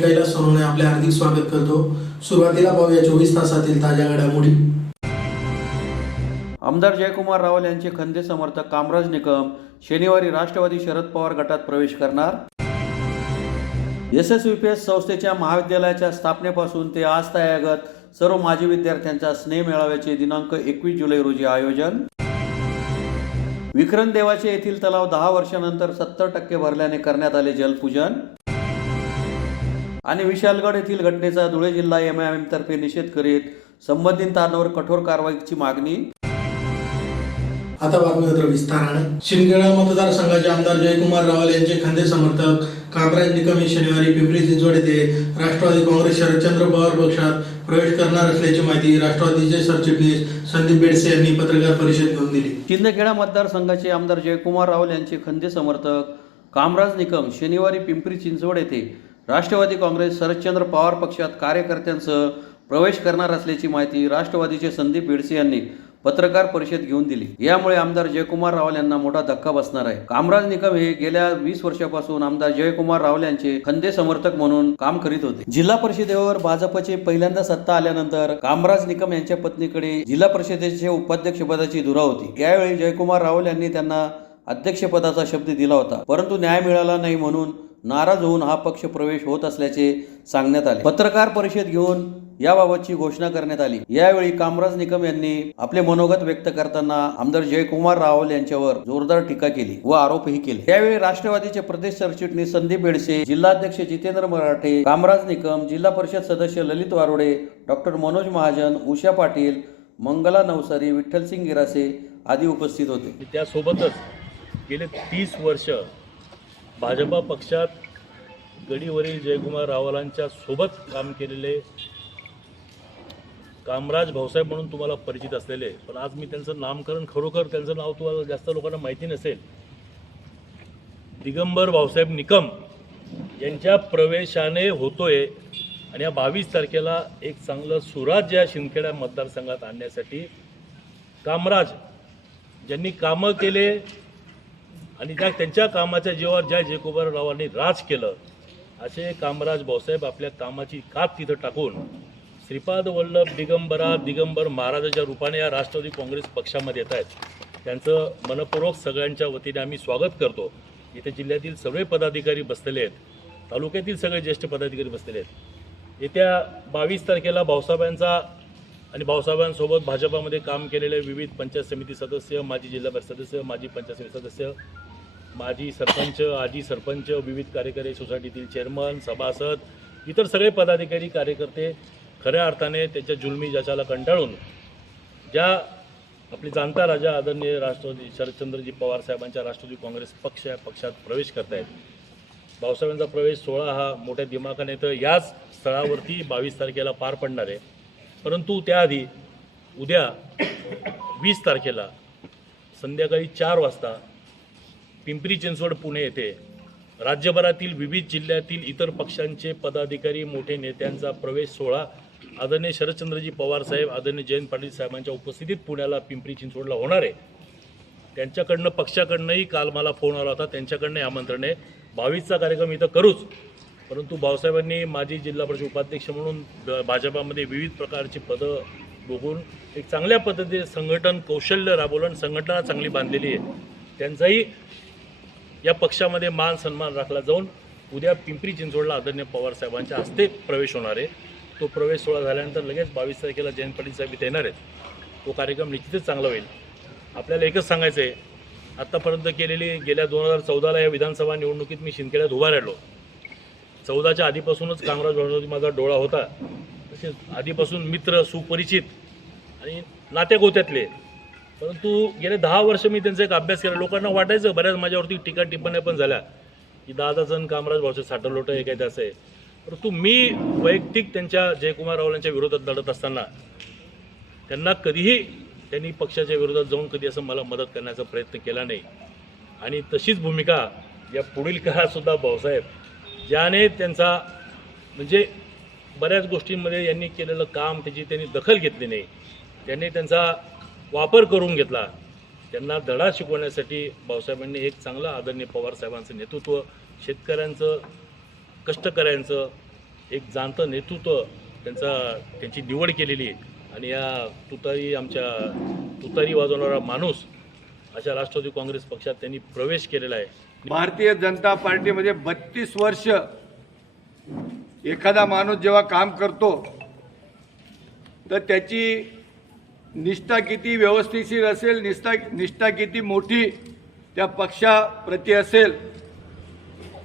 कैलास सोनवणे आपले हार्दिक स्वागत करतो। सुरुवातीला पाहूया 24 तासातील ताज्या घडामोडी। आमदार जयकुमार रावल यांचे खंदे समर्थक कामराज निकम शनिवारी राष्ट्रवादी शरद पवार गटात प्रवेश करणार। SSVPS संस्थेच्या महाविद्यालयाच्या स्थापनेपासून ते आज तायागत सर्व माजी विद्यार्थ्यांच्या स्नेह मेळाव्याचे दिनांक 21 जुलै रोजी आयोजन। विक्रमदेवाचे येथील तलाव 10 वर्षांनंतर 70% भरल्याने करण्यात आले जलपूजन। आणि विशालगड येथील घटनेचा धुळे जिल्हा MIM तर्फे निषेध करीत संबंधितांवर कठोर कारवाईची मागणी। आता बातमीपत्र विस्ताराने। शिंदखेडा मतदारसंघाचे आमदार जयकुमार रावल यांचे खंदे समर्थक कामराज निकम हे शनिवारी पिंपरी चिंचवड येथे राष्ट्रवादी काँग्रेस शरदचंद्र पवार पक्षात प्रवेश करणार असल्याची माहिती राष्ट्रवादीचे सरचिटणीस संदीप बेडसे यांनी पत्रकार परिषद घेऊन दिली। शिंदखेडा मतदारसंघाचे आमदार जयकुमार रावल यांचे खंदे समर्थक कामराज निकम शनिवारी पिंपरी चिंचवड येथे राष्ट्रवादी काँग्रेस शरदचंद्र पवार पक्षात कार्यकर्त्यांसह प्रवेश करणार असल्याची माहिती राष्ट्रवादीचे संदीप बेडसे यांनी पत्रकार परिषद घेऊन दिली। यामुळे आमदार जयकुमार रावल यांना मोठा धक्का बसणार आहे। कामराज निकम हे गेल्या 20 वर्षापासून आमदार जयकुमार रावल यांचे खंदे समर्थक म्हणून काम करीत होते। जिल्हा परिषदेवर भाजपचे पहिल्यांदा सत्ता आल्यानंतर कामराज निकम यांच्या पत्नीकडे जिल्हा परिषदेचे उपाध्यक्षपदाची धुरा होती। यावेळी जयकुमार रावल यांनी त्यांना अध्यक्षपदाचा शब्द दिला होता, परंतु न्याय मिळाला नाही म्हणून नाराज होऊन हा पक्ष प्रवेश होत असल्याचे सांगण्यात आले। पत्रकार परिषद घेऊन याबाबतची घोषणा करण्यात आली। यावेळी कामराज निकम यांनी आपले मनोगत व्यक्त करताना आमदार जयकुमार रावल यांच्यावर जोरदार टीका केली व आरोपही केले। यावेळी राष्ट्रवादीचे प्रदेश सरचिटणीस संदीप बेडसे, जिल्हाध्यक्ष जितेंद्र मराठे, कामराज निकम, जिल्हा परिषद सदस्य ललित वारोडे, डॉक्टर मनोज महाजन, उषा पाटील, मंगला नवसारी, विठ्ठलसिंग गिरासे आदी उपस्थित होते। त्यासोबतच गेले 30 वर्ष भाजपा पक्षात गडीवरील जयकुमार रावलांच्या सोबत काम केलेले कामराज भाऊसाहेब म्हणून तुम्हाला परिचित असलेले, पण आज मी त्यांचं नामकरण खरोखर त्यांचं नाव तुम्हाला जास्त लोकांना माहिती नसेल, दिगंबर भाऊसाहेब निकम यांच्या प्रवेशाने होतोय। आणि या 22 तारखेला एक चांगलं सुराज्य या शिंदखेडा मतदारसंघात आणण्यासाठी कामराज ज्यांनी कामं केले आणि त्यांच्या कामाच्या जीवावर ज्या जयकुमार रावांनी राज केलं, असे कामराज भाऊसाहेब आपल्या कामाची कात तिथं टाकून श्रीपाद वल्लभ दिगंबर महाराजाच्या रूपाने या राष्ट्रवादी काँग्रेस पक्षामध्ये येत आहेत। त्यांचं मनपूर्वक सगळ्यांच्या वतीने आम्ही स्वागत करतो। इथे जिल्ह्यातील सगळे पदाधिकारी बसलेले आहेत, तालुक्यातील सगळे ज्येष्ठ पदाधिकारी बसलेले आहेत। येत्या 22 तारखेला भाऊसाहेबांचा आणि भाऊसाहेबांसोबत भाजपामध्ये काम केलेले विविध पंचायत समिती सदस्य, माजी जिल्हा परिषद सदस्य, माजी पंचायत समिती सदस्य, माजी सरपंच, आजी सरपंच, विविध कार्यकारी सोसायटीतील चेअरमन, सभासद, इतर सगळे पदाधिकारी कार्यकर्ते खऱ्या अर्थाने त्याच्या जुलमी जाचाला कंटाळून ज्या आपली जाणता राजा आदरणीय राष्ट्रवादी शरदचंद्रजी पवार साहेबांच्या राष्ट्रवादी काँग्रेस पक्ष या पक्षात प्रवेश करतायत। भाऊसाहेबांचा प्रवेश सोहळा हा मोठ्या दिमाखाने तर याच स्थळावरती 22 तारखेला पार पडणार आहे, परंतु त्याआधी उद्या 20 तारखेला संध्याकाळी 4 वाजता पिंपरी चिंचवड पुणे येथे राज्यभरातील विविध जिल्ह्यातील इतर पक्षांचे पदाधिकारी, मोठे नेत्यांचा प्रवेश सोहळा आदरणीय शरदचंद्रजी पवार साहेब, आदरणीय जयंत पाटील साहेबांच्या उपस्थितीत पुण्याला पिंपरी चिंचवडला होणार आहे। त्यांच्याकडनं पक्षाकडनंही काल मला फोन आला होता, त्यांच्याकडनं आमंत्रण आहे। 22चा कार्यक्रम इथं करूच, परंतु भाऊसाहेबांनी माजी जिल्हा परिषद उपाध्यक्ष म्हणून भाजपामध्ये विविध प्रकारची पदं बघून एक चांगल्या पद्धतीने संघटन कौशल्य राबवलं आणि संघटना चांगली बांधलेली आहे। त्यांचाही या पक्षामध्ये मान सन्मान राखला जाऊन उद्या पिंपरी चिंचवडला आदरणीय पवार साहेबांच्या हस्ते प्रवेश होणार आहे। तो प्रवेश सोहळा झाल्यानंतर लगेच 22 तारखेला जयंत पाटील साहेब इथे येणार आहेत। तो कार्यक्रम निश्चितच चांगला होईल। आपल्याला एकच सांगायचं आहे, आत्तापर्यंत केलेली गेल्या 2014ला या विधानसभा निवडणुकीत मी शिंदखेड्यात उभा राहिलो। 14च्या आधीपासूनच कामराज भाऊंवरती माझा डोळा होता, तसेच आधीपासून मित्र, सुपरिचित आणि नात्यागोत्यातले, परंतु गेले 10 वर्ष मी त्यांचा एक अभ्यास केला। लोकांना वाटायचं, बऱ्याच माझ्यावरती टीका टिप्पण्या पण झाल्या की दादाचं कामराज भाऊचं साठवलोटं हे काय त्याचं आहे, परंतु मी वैयक्तिक त्यांच्या जयकुमार रावलांच्या विरोधात लढत असताना त्यांना कधीही त्यांनी पक्षाच्या विरोधात जाऊन कधी असं मला मदत करण्याचा प्रयत्न केला नाही। आणि तशीच भूमिका या पुढील काळातसुद्धा भाऊसाहेब, ज्याने त्यांचा म्हणजे बऱ्याच गोष्टींमध्ये यांनी केलेलं काम त्याची त्यांनी दखल घेतली नाही, त्यांनी त्यांचा वापर करून घेतला, त्यांना धडा शिकवण्यासाठी भाऊसाहेबांनी एक चांगलं आदरणीय पवार साहेबांचं नेतृत्व, शेतकऱ्यांचं, कष्टकऱ्यांचं, एक जाणतं नेतृत्व त्यांची निवड केलेली आहे आणि या तुतारी वाजवणारा माणूस अशा राष्ट्रवादी काँग्रेस पक्षात त्यांनी प्रवेश केलेला आहे। भारतीय जनता पार्टीमध्ये 32 वर्ष एखादा माणूस जेव्हा काम करतो तर त्याची निष्ठा किती व्यवस्थितशीर असेल, निष्ठा किती मोठी त्या पक्षाप्रती असेल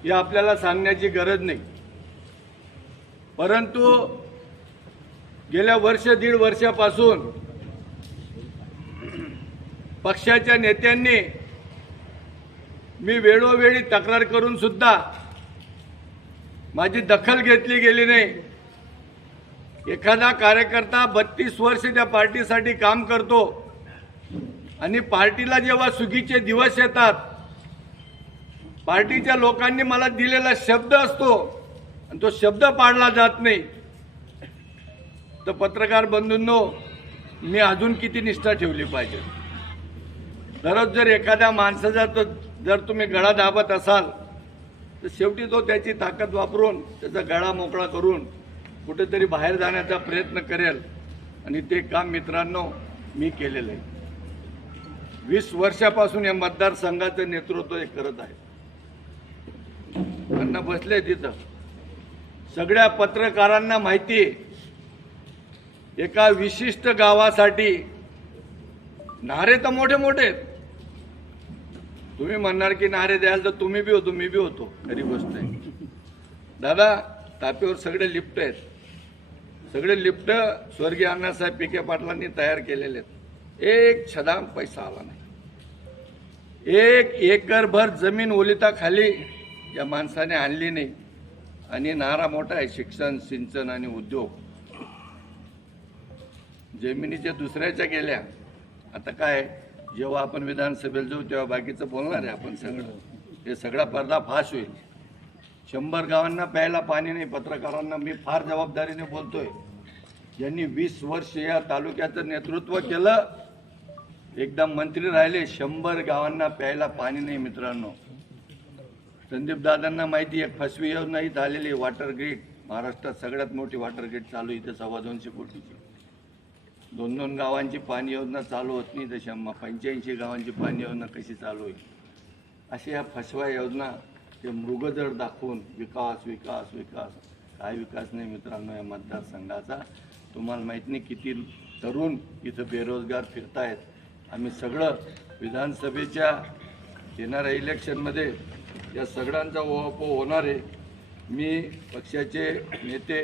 हे आपल्याला सांगण्याची गरज नाही। परंतु गेल्या दीड वर्षापासून पक्षाच्या नेत्यांनी मी वेळोवेळी तक्रार करून सुद्धा माझी दखल घेतली गेली नाही। एखादा कार्यकर्ता 32 वर्ष त्या पार्टीसाठी काम करतो आणि पार्टीला जेव्हा सुगीचे दिवस येतात, पार्टीच्या लोकांनी मला दिलेला शब्द असतो आणि तो शब्द पाळला जात नाही, तर पत्रकार बंधूंनो, मी अजून किती निष्ठा ठेवली पाहिजे? दररोज जर एखाद्या माणसाचा जर तुम्ही गळा दाबत असाल तर शेवटी तो त्याची ताकद वापरून त्याचा गळा मोकळा करून कुठेतरी बाहेर जाण्याचा प्रयत्न करेल आणि ते काम मित्रांनो मी केलेलं आहे। 20 वर्षापासून या मतदारसंघाचं नेतृत्व हे करत आहे। त्यांना बसले तिथं सगळ्या पत्रकारांना माहिती आहे, एका विशिष्ट गावासाठी नारे तर मोठे मोठे आहेत। तुम्ही म्हणणार की नारे द्याल तर तुम्ही बी होतो, मी बी होतो, खरी गोष्ट आहे। दादा, तापीवर सगळे लिफ्ट आहेत, सगळे लिफ्ट स्वर्गीय अण्णासाहेब पिके पाटलांनी तयार केलेले आहेत। एक छदाम पैसा आला नाही, एक एकरभर जमीन ओलिताखाली या माणसाने आणली नाही आणि नारा मोठा आहे, शिक्षण, सिंचन आणि उद्योग। जमिनीच्या दुसऱ्याच्या गेल्या। आता काय, जेव्हा आपण विधानसभेला जाऊ तेव्हा बाकीचं बोलणार आहे आपण सगळं, हे सगळा पर्दाफाश होईल। 100 गावांना प्यायला पाणी नाही। पत्रकारांना मी फार जबाबदारीने बोलतोय, ज्यांनी 20 वर्ष या तालुक्याचं नेतृत्व केलं, एकदा मंत्री राहिले, 100 गावांना प्यायला पाणी नाही मित्रांनो। संदीप दादांना माहिती, एक फसवी योजना इथं आलेली, वॉटर ग्रीड, महाराष्ट्रात सगळ्यात मोठी वॉटर ग्रीड चालू, इथं 225 कोटीची। 2-2 गावांची पाणी योजना चालू होत नाही, तशी 85 गावांची पाणी योजना कशी चालू होईल? अशा ह्या फसव्या योजना ते मृगजळ दाखवून विकास विकास विकास, काय विकास नाही मित्रांनो या मतदारसंघाचा। तुम्हाला माहीत नाही किती तरुण इथं बेरोजगार फिरतायत। आम्ही सगळं विधानसभेच्या येणाऱ्या इलेक्शनमध्ये या सगळ्यांचा ओहापोह होणार आहे। मी पक्षाचे नेते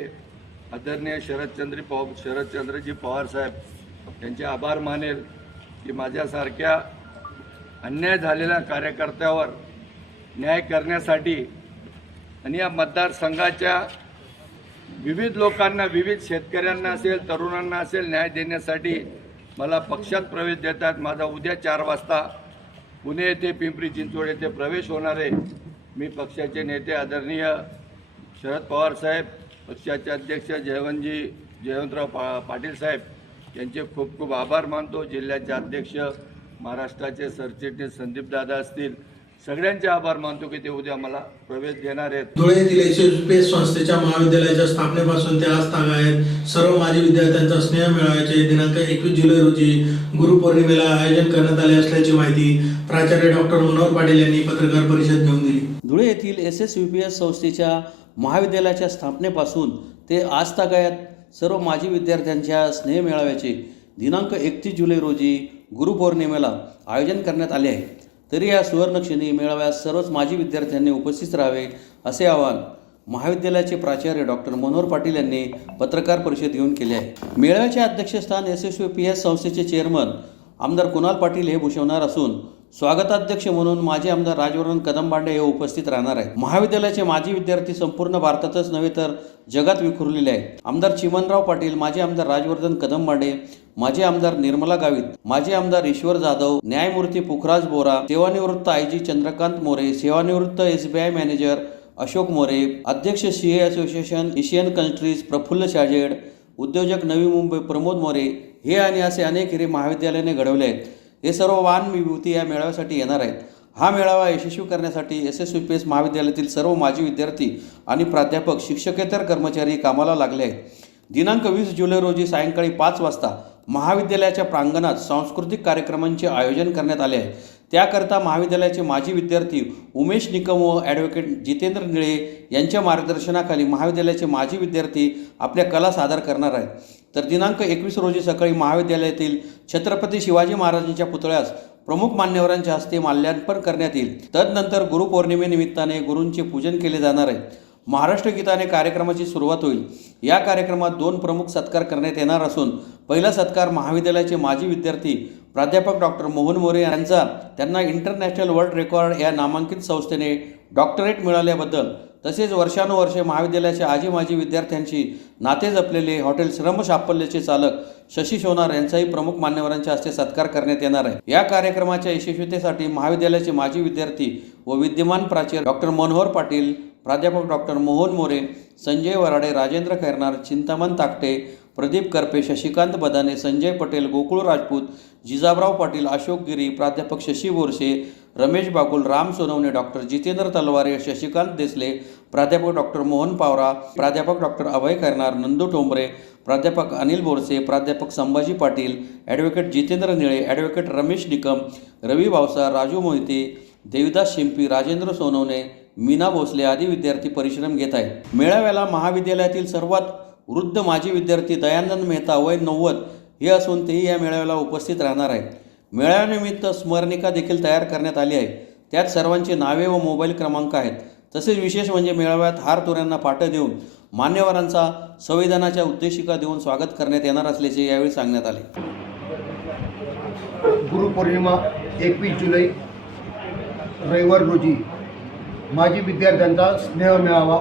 आदरणीय शरदचंद्रजी पवार साहेब यांचे आभार मानेल की माझ्यासारख्या अन्याय झालेल्या कार्यकर्त्यावर न्याय करण्यासाठी आणि या मतदारसंघाच्या विविध लोकांना, विविध शेतकऱ्यांना असेल, तरुणांना असेल, न्याय देण्यासाठी मला पक्षात प्रवेश देतात। माझा उद्या 4 वाजता पुणे येथे पिंपरी चिंचवड येथे प्रवेश होणार आहे। मी पक्षाचे नेते आदरणीय शरद पवार साहेब, पक्षाचे अध्यक्ष जयवंतराव पाटील साहेब यांचे खूप खूप आभार मानतो। जिल्ह्याचे अध्यक्ष, महाराष्ट्राचे सरचिटणीस संदीप दादा असतील, सगळ्यांचे आभार मानतो की ते उद्या मला प्रवेश देणार आहेत। धुळे येथील एसएसपीएस संस्थेच्या महाविद्यालयाच्या स्थापनेपासून ते आज तागायत सर्व माजी विद्यार्थ्यांचा स्नेह मेळाव्याचे दिनांक 21 जुलै रोजी गुरुपौर्णिमेला आयोजन करण्यात आले असल्याची माहिती प्राचार्य डॉक्टर मनोहर पाटील यांनी पत्रकार परिषद घेऊन दिली। धुळे येथील SSVPS संस्थेच्या महाविद्यालयाच्या स्थापनेपासून ते आजतागायत सर्व माजी विद्यार्थ्यांच्या स्नेह मेळाव्याचे दिनांक 31 जुलै रोजी गुरुपौर्णिमेला आयोजन करण्यात आले आहे। तरी या सुवर्णक्षणी मेळाव्यात सर्वच माजी विद्यार्थ्यांनी उपस्थित राहावे असे आवाहन महाविद्यालयाचे प्राचार्य डॉक्टर मनोहर पाटील यांनी पत्रकार परिषद घेऊन केले आहे। मेळाव्याचे अध्यक्षस्थान SSVPS संस्थेचे चेअरमन आमदार कुणाल पाटील हे भूषवणार असून स्वागताध्यक्ष म्हणून माजी आमदार राजवर्धन कदमबांडे हे उपस्थित राहणार आहेत। महाविद्यालयाचे माजी विद्यार्थी संपूर्ण भारतातच नव्हे तर जगात विखुरलेले आहेत। आमदार चिमनराव पाटील, माजी आमदार राजवर्धन कदमबांडे, माजी आमदार निर्मला गावित, माजी आमदार ईश्वर जाधव, न्यायमूर्ती पुखराज बोरा, सेवानिवृत्त IG चंद्रकांत मोरे, सेवानिवृत्त SBI मॅनेजर अशोक मोरे, अध्यक्ष CA association Asian countries Prafull Shajed, उद्योजक नवी मुंबई प्रमोद मोरे हे आणि असे अनेक हिरे महाविद्यालयाने घडवले आहेत। हे सर्व वान विभूती या मेळाव्यासाठी येणार आहेत। हा मेळावा यशस्वी करण्यासाठी SSVPS महाविद्यालयातील सर्व माजी विद्यार्थी आणि प्राध्यापक, शिक्षकेतर कर्मचारी कामाला लागले आहेत. दिनांक 20 जुलै रोजी सायंकाळी 5 वाजता महाविद्यालयाच्या प्रांगणात सांस्कृतिक कार्यक्रमांचे आयोजन करण्यात आले आहे. त्याकरता महाविद्यालयाचे माजी विद्यार्थी उमेश निकम व ॲडव्होकेट जितेंद्र निळे यांच्या मार्गदर्शनाखाली महाविद्यालयाचे माजी विद्यार्थी आपल्या कला सादर करणार आहेत. तर दिनांक 21 रोजी सकाळी महाविद्यालयातील छत्रपती शिवाजी महाराजांच्या पुतळ्यास प्रमुख मान्यवरांच्या हस्ते माल्यार्पण करण्यात येईल. तदनंतर गुरुपौर्णिमेनिमित्ताने गुरूंचे पूजन केले जाणार आहे. महाराष्ट्र गीताने कार्यक्रमाची सुरुवात होईल. या कार्यक्रमात 2 प्रमुख सत्कार करण्यात येणार असून पहिला सत्कार महाविद्यालयाचे माजी विद्यार्थी प्राध्यापक डॉक्टर मोहन मोरे यांचा त्यांना इंटरनॅशनल वर्ल्ड रेकॉर्ड या नामांकित संस्थेने डॉक्टरेट मिळाल्याबद्दल, तसेच वर्षानुवर्षे महाविद्यालयाच्या आजी माजी विद्यार्थ्यांची नाते जपलेले हॉटेल श्रम साफल्यचे चालक शशी सोनार यांचाही प्रमुख मान्यवरांच्या हस्ते सत्कार करण्यात येणार आहे. या कार्यक्रमाच्या यशस्वीतेसाठी महाविद्यालयाचे माजी विद्यार्थी व विद्यमान प्राचार्य डॉक्टर मनोहर पाटील, प्राध्यापक डॉक्टर मोहन मोरे, संजय वराडे, राजेंद्र खैरनार, चिंतामण ताकटे, प्रदीप करपे, शशिकांत बदाने, संजय पटेल, गोकुळ राजपूत, जिजाबराव पाटील, अशोक गिरी, प्राध्यापक शशी बोरसे, रमेश बाकुल, राम सोनवणे, डॉक्टर जितेंद्र तलवारे, शशिकांत देसले, प्राध्यापक डॉक्टर मोहन पावरा, प्राध्यापक डॉक्टर अभय खैरनार, नंदू ठोंबरे, प्राध्यापक अनिल बोरसे, प्राध्यापक संभाजी पाटील, ॲडव्होकेट जितेंद्र निळे, ॲडव्होकेट रमेश निकम, रवी भावसा, राजू मोहिते, देविदास शिंपी, राजेंद्र सोनवणे, मीना भोसले आदी विद्यार्थी परिश्रम घेत आहेत. मेळाव्याला महाविद्यालयातील सर्वात वृद्ध माजी विद्यार्थी दयानंद मेहता वय 90 हे असून तेही या मेळाव्याला उपस्थित राहणार आहेत. मेळाव्यानिमित्त स्मरणिका देखील तयार करण्यात आली आहे. त्यात सर्वांची नावे व मोबाईल क्रमांक आहेत. तसेच विशेष म्हणजे मेळाव्यात हार तुऱ्यांना पाठं देऊन मान्यवरांचा संविधानाच्या उद्देशिका देऊन स्वागत करण्यात येणार असल्याचे यावेळी सांगण्यात आले. गुरुपौर्णिमा 21 जुलै रविवार रोजी माजी विद्यार्थ्यांचा स्नेह मेळावा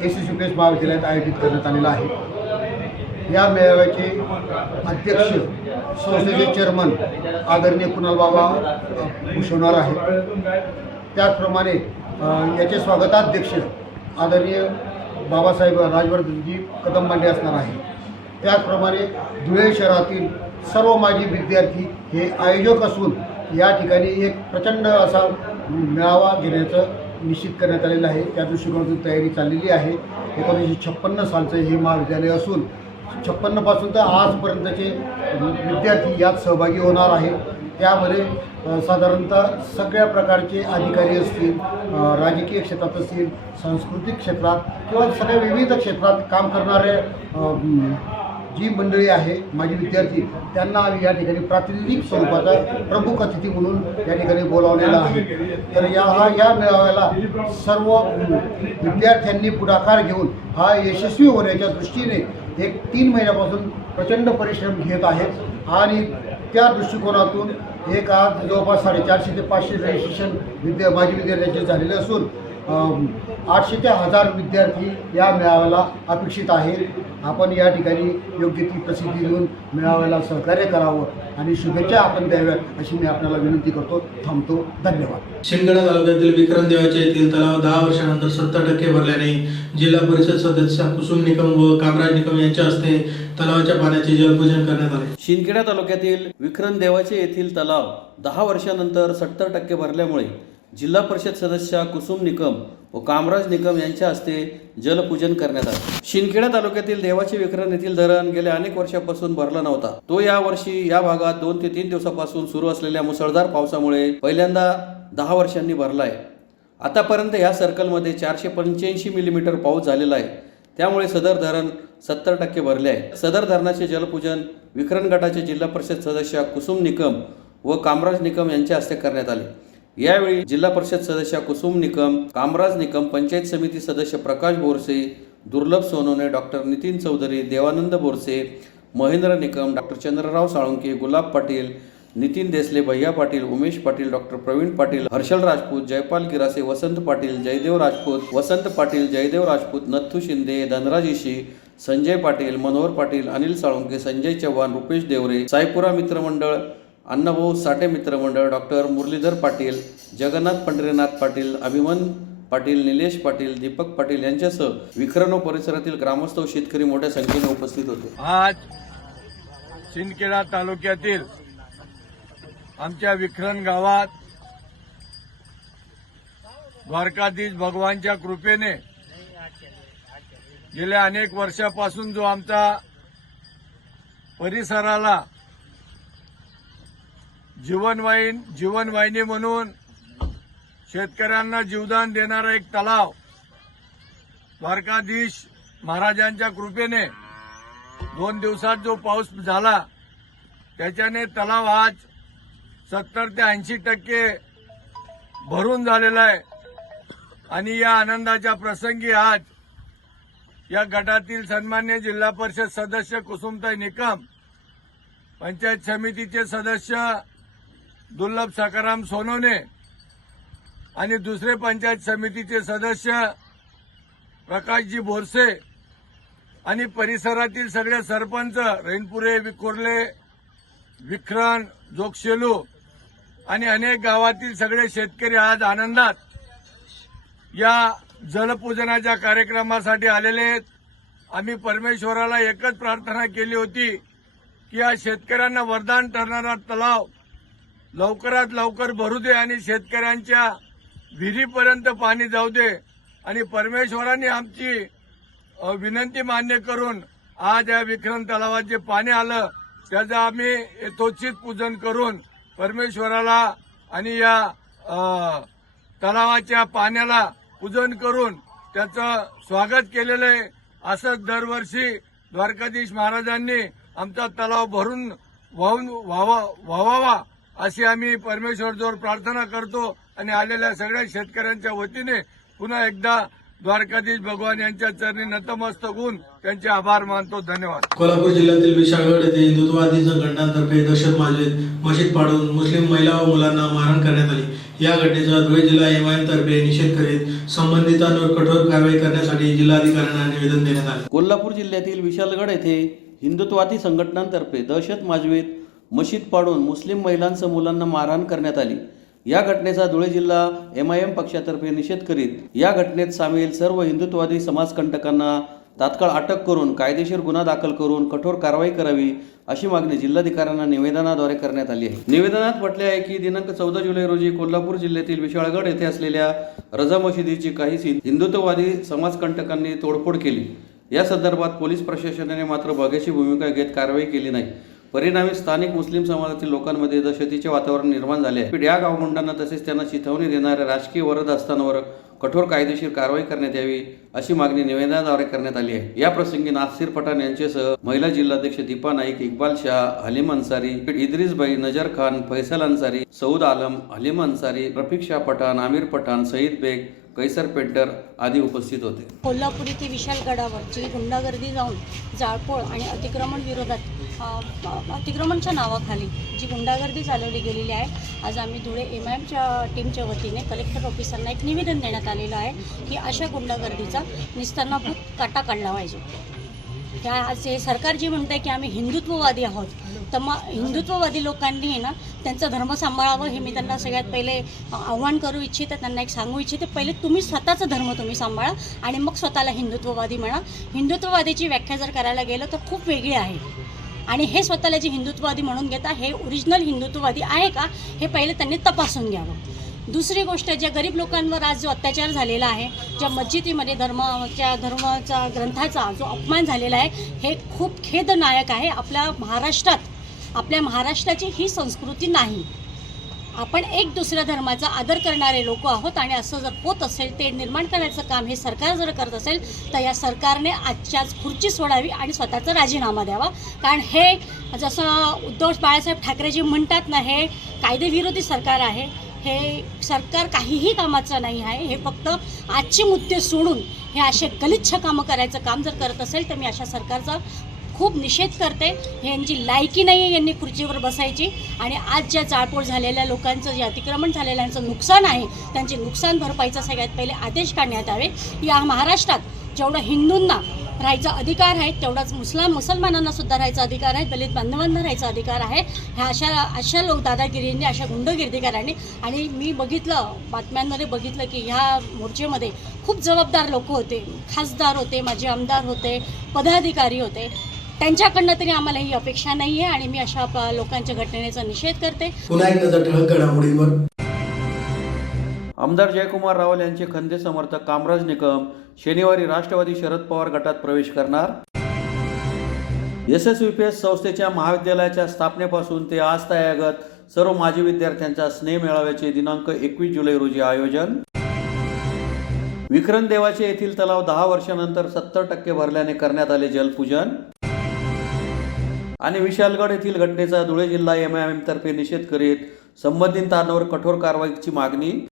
SSVPS महाविद्यालयात आयोजित करण्यात आलेला आहे. या मेळाव्याचे अध्यक्ष संस्थेचे चेअरमन आदरणीय कुणाल बाबा भूषवणार आहेत. त्याचप्रमाणे याचे स्वागताध्यक्ष आदरणीय बाबासाहेब राजवर्धनजी कदम असणार आहे. त्याचप्रमाणे धुळे शहरातील सर्व माजी विद्यार्थी हे आयोजक असून या ठिकाणी एक प्रचंड असा मेळावा घेण्याचं निश्चित करण्यात आलेलं आहे. त्या दृष्टिकोनातून तयारी चाललेली आहे. 1956 सालचं हे महाविद्यालय असून 56 पासून तर आजपर्यंतचे विद्यार्थी यात सहभागी होणार आहेत. त्यामध्ये साधारणतः सगळ्या प्रकारचे अधिकारी असतील, राजकीय क्षेत्रात असतील, सांस्कृतिक क्षेत्रात किंवा सगळ्या विविध क्षेत्रात काम करणारे जी मंडळी आहे माजी विद्यार्थी, त्यांना आम्ही या ठिकाणी प्रातिनिधिक स्वरूपाचा प्रमुख अतिथी म्हणून या ठिकाणी बोलावलेला आहे. तर या मेळाव्याला सर्व विद्यार्थ्यांनी पुढाकार घेऊन हा यशस्वी होण्याच्या दृष्टीने एक 3 महिन्यापासून प्रचंड परिश्रम घेत आहेत आणि त्या दृष्टिकोनातून एक आज जवळपास 450 ते 500 रजिस्ट्रेशन माजी विद्यार्थ्यांचे झालेले असून 800 ते 1000 विद्यार्थी या मेळाव्याला अपेक्षित आहेत. आपण या ठिकाणी योग्य ती प्रसिद्धी देऊन मेळाव्याला सहकार्य करावं आणि शुभेच्छा आपण द्याव्यात अशी मी आपल्याला विनंती करतो. थांबतो. धन्यवाद. शिंदखेडा तालुक्यातील विक्रम देवाचे येथील तलाव 10 वर्षानंतर 70% भरल्याने जिल्हा परिषद सदस्य कुसुम निकम व कामराज निकम यांच्या हस्ते तलावाच्या पाण्याचे जलपूजन करण्यात आले. शिंदखेडा तालुक्यातील विक्रम देवाचे येथील तलाव 10 वर्षानंतर 70% भरल्यामुळे जिल्हा परिषद सदस्य कुसुम निकम व कामराज निकम यांच्या हस्ते जलपूजन करण्यात आले. शिंदखेडा तालुक्यातील देवाचे विक्रम येथील धरण गेल्या अनेक वर्षापासून भरला नव्हता. तो या वर्षी या भागात 2 ते 3 दिवसापासून सुरू असलेल्या मुसळधार पावसामुळे पहिल्यांदा 10 वर्षांनी भरला आहे. आतापर्यंत ह्या सर्कलमध्ये 485 मिलीमीटर पाऊस झालेला आहे. त्यामुळे सदर धरण 70% भरले आहे. सदर धरणाचे जलपूजन विक्रम गटाचे जिल्हा परिषद सदस्य कुसुम निकम व कामराज निकम यांच्या हस्ते करण्यात आले. यावेळी जिल्हा परिषद सदस्य कुसुम निकम, कामराज निकम, पंचायत समिती सदस्य प्रकाश बोरसे, दुर्लभ सोनवणे, डॉक्टर नितीन चौधरी, देवानंद बोरसे, महेंद्र निकम, डॉक्टर चंद्रराव साळुंके, गुलाब पाटील, नितीन देसले, भैया पाटील, उमेश पाटील, डॉक्टर प्रवीण पाटील, हर्षल राजपूत, जयपाल गिरासे, वसंत पाटील, जयदेव राजपूत, वसंत पाटील, जयदेव राजपूत, नथू शिंदे, धनराज इशी, संजय पाटील, मनोहर पाटील, अनिल साळुंके, संजय चव्हाण, रुपेश देवरे, साईपुरा मित्रमंडळ, अण्णाभाऊ साठे मित्रमंडळ, डॉक्टर मुरलीधर पाटील, जगन्नाथ पंढरीनाथ पाटील, अभिमन पाटील, निलेश पाटील, दीपक पाटील यांच्यासह विक्रम परिसरातील ग्रामस्थ व शेतकरी मोठ्या संख्येने उपस्थित होते. आज शिंदखेडा तालुक्यातील आमच्या विक्रम गावात द्वारकाधीश भगवानच्या कृपेने गेल्या अनेक वर्षापासून जो आमचा परिसराला जीवनवाहिनी म्हणून शेतकऱ्यांना जीवदान देणारा एक तलाव द्वारकाधीश महाराजांच्या कृपेने 2 दिवसात जो पाऊस झाला त्याच्याने तलाव आज 70 ते 80% भरून झालेला आहे. आणि या आनंदाच्या प्रसंगी आज या गटातील सन्मान्य जिल्हा परिषद सदस्य कुसुमताई निकम, पंचायत समितीचे सदस्य दुर्लभ सखाराम सोनवणे आणि दुसरे पंचायत समितीचे सदस्य प्रकाशजी बोरसे आणि परिसरातील सगळे सरपंच रैनपुरे, विखुर्ले, विखरण, जोगशेलू आणि अनेक गावातील सगळे शेतकरी आज आनंदात या जलपूजनाच्या कार्यक्रमासाठी आलेले आहेत. आम्ही परमेश्वराला एकच प्रार्थना केली होती की या शेतकऱ्यांना वरदान ठरणारा तलाव लवकरात लवकर भरू दे आणि शेतकऱ्यांच्या विहिरीपर्यंत पाणी जाऊ दे. आणि परमेश्वराने आमची विनंती मान्य करून आज या विखरण तलावात जे पाणी आलं त्याचं आम्ही यथोचित पूजन करून परमेश्वराला आणि या तलावाच्या पाण्याला पूजन करून त्याचं स्वागत केलेलं आहे. असंच दरवर्षी द्वारकाधीश महाराजांनी आमचा तलाव भरून व्हावा अशी आम्ही परमेश्वरजवळ प्रार्थना करतो. आणि आलेल्या सगळ्या शेतकऱ्यांच्या वतीने पुन्हा एकदा द्वारकाधीश भगवान यांच्या चरणी नतमस्तक होऊन त्यांचे आभार मानतो. धन्यवाद. कोल्हापूर जिल्ह्यातील विशाळगड येथे हिंदुत्ववादी संघटनांतर्फे दहशत मशीद पाडून मुस्लिम महिला व मुलांना मारहाण करण्यात आली. या घटनेचा धुळे जिल्हा एमआयएम तर्फे निषेध करीत संबंधितांवर कठोर कारवाई करण्यासाठी जिल्हाधिकाऱ्यांना निवेदन देण्यात आले. कोल्हापूर जिल्ह्यातील विशालगड येथे हिंदुत्ववादी संघटनांतर्फे दहशत माजवीत मशीद पाडून मुस्लिम महिलांसह मुलांना मारहाण करण्यात आली. या घटनेचा धुळे जिल्हा एमआयएम पक्षातर्फे निषेध करीत या घटनेत सामील सर्व हिंदुत्ववादी समाजकंटकांना तात्काळ अटक करून कायदेशीर गुन्हा दाखल करून कठोर कारवाई करावी अशी मागणी जिल्हाधिकाऱ्यांना निवेदनाद्वारे करण्यात आली आहे. निवेदनात म्हटले आहे की दिनांक 14 जुलै रोजी कोल्हापूर जिल्ह्यातील विशाळगड येथे असलेल्या रजा मशिदीची काही हिंदुत्ववादी समाजकंटकांनी तोडफोड केली. या संदर्भात पोलीस प्रशासनाने मात्र बघ्याची भूमिका घेत कारवाई केली नाही. परिणामी स्थानिक मुस्लिम समाजातील लोकांमध्ये दहशतीचे वातावरण निर्माण झाले आहे. या गावगुंडांना तसेच त्यांना चिथावणी देणाऱ्या राजकीय वरदहस्तांवर कठोर कायदेशीर कारवाई करण्यात यावी अशी मागणी निवेदनाद्वारे करण्यात आली आहे. या प्रसंगी नासिर पठाण यांच्यासह महिला जिल्हाध्यक्ष दीपा नाईक, इक्बाल शाह, हलीम अन्सारी, इद्रिस भाई, नजर खान, फैसल अन्सारी, सऊद आलम, हलीम अन्सारी, रफिक शाह पठाण, आमिर पठाण, सईद बेग, कैसर पेंटर आदी उपस्थित होते. कोल्हापूर येथे विशालगडावर जी गुंडागर्दी जाऊन जाळपोळ आणि अतिक्रमण विरोधात अतिक्रमणच्या नावाखाली जी गुंडागर्दी चालवली गेलेली आहे, आज आम्ही धुळे एमआयएमच्या टीमच्या वतीने कलेक्टर ऑफिसरना एक निवेदन देण्यात आलेलं आहे की अशा गुंडागर्दीचा निस्तरणाभूत काटा काढला पाहिजे. त्या आज हे सरकार जे म्हणतं आहे की आम्ही हिंदुत्ववादी आहोत, तर मग हिंदुत्ववादी लोकांनी ना त्यांचा धर्म सांभाळावं हे मी त्यांना सगळ्यात पहिले आव्हान करू इच्छिते. त्यांना एक सांगू इच्छिते, पहिले तुम्ही स्वतःचा धर्म तुम्ही सांभाळा आणि मग स्वतःला हिंदुत्ववादी म्हणा. हिंदुत्ववादीची व्याख्या जर करायला गेलं तर खूप वेगळी आहे आणि हे स्वतःला जे हिंदुत्ववादी म्हणून घेता हे ओरिजिनल हिंदुत्ववादी आहे का हे पहिले त्यांनी तपासून घ्यावं. दुसरी गोष्ट, ज्या गरीब लोकांवर आज जो अत्याचार झालेला आहे, ज्या मस्जिदीमध्ये धर्माचा ग्रंथाचा जो अपमान झालेला आहे, हे खूप खेदनायक आहे. आपल्या महाराष्ट्राची ही संस्कृती नाही. आपण एक दुसऱ्या धर्माचा आदर करणारे लोक आहोत आणि असं जर होत असेल ते निर्माण करण्याचं काम हे सरकार जर करत असेल तर या सरकारने आजच्याच खुर्ची सोडावी आणि स्वतःचा राजीनामा द्यावा. कारण हे जसं उद्धव बाळासाहेब ठाकरेजी म्हणतात ना, हे कायदेविरोधी सरकार आहे. हे सरकार काहीही कामाचं नाही आहे. हे फक्त आजचे मुद्दे सोडून हे असे गलिच्छ कामं करायचं काम जर करत असेल तर मी अशा सरकारचा खूप निषेध करते. यांची लायकी नाही आहे यांनी खुर्चीवर बसायची. आणि आज ज्या जाळपोळ झालेल्या लोकांचं जे अतिक्रमण झालेलं यांचं नुकसान आहे, त्यांचे नुकसान भरपाईचा सगळ्यात पहिले आदेश काढण्यात यावे. या महाराष्ट्रात जेवढं हिंदूंना राहायचा अधिकार आहे तेवढाच मुसलमानांना सुद्धा राहायचा अधिकार आहे, दलित बांधवांना राहायचा अधिकार आहे. ह्या अशा लोक दादागिरींनी, अशा गुंडगिर्दीकारांनी, आणि मी बघितलं बातम्यांमध्ये बघितलं की ह्या मोर्चेमध्ये खूप जबाबदार लोक होते, खासदार होते, माजी आमदार होते, पदाधिकारी होते. त्यांच्याकडनं तरी आम्हाला ही अपेक्षा नाही आहे आणि मी अशा लोकांच्या घटनेचा निषेध करते. पुन्हा एक नजर ठळक घडामोडींवर. आमदार जयकुमार रावल यांचे खंदे समर्थक कामराज निकम शनिवारी राष्ट्रवादी शरद पवार गटात प्रवेश करणार. SSVPS संस्थेच्या महाविद्यालयाच्या स्थापनेपासून ते आज तायागत सर्व माजी विद्यार्थ्यांच्या स्नेह मेळाव्याचे दिनांक 21 जुलै रोजी आयोजन. विक्रमदेवाचे येथील तलाव 10 वर्षानंतर 70% भरल्याने करण्यात आले जलपूजन. आणि विशालगड येथील घटनेचा धुळे जिल्हा MIM तर्फे निषेध करीत संबंधितांवर कठोर कारवाईची मागणी.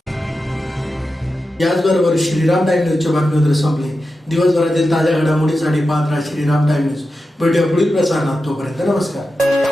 याचबरोबर श्रीराम टाइम न्यूजच्या बातमीपत्र संपले. दिवसभरातील ताज्या घडामोडीसाठी पाहत राहा श्रीराम टाइम न्यूज. भेटूया पुढील प्रसारणात. तोपर्यंत नमस्कार.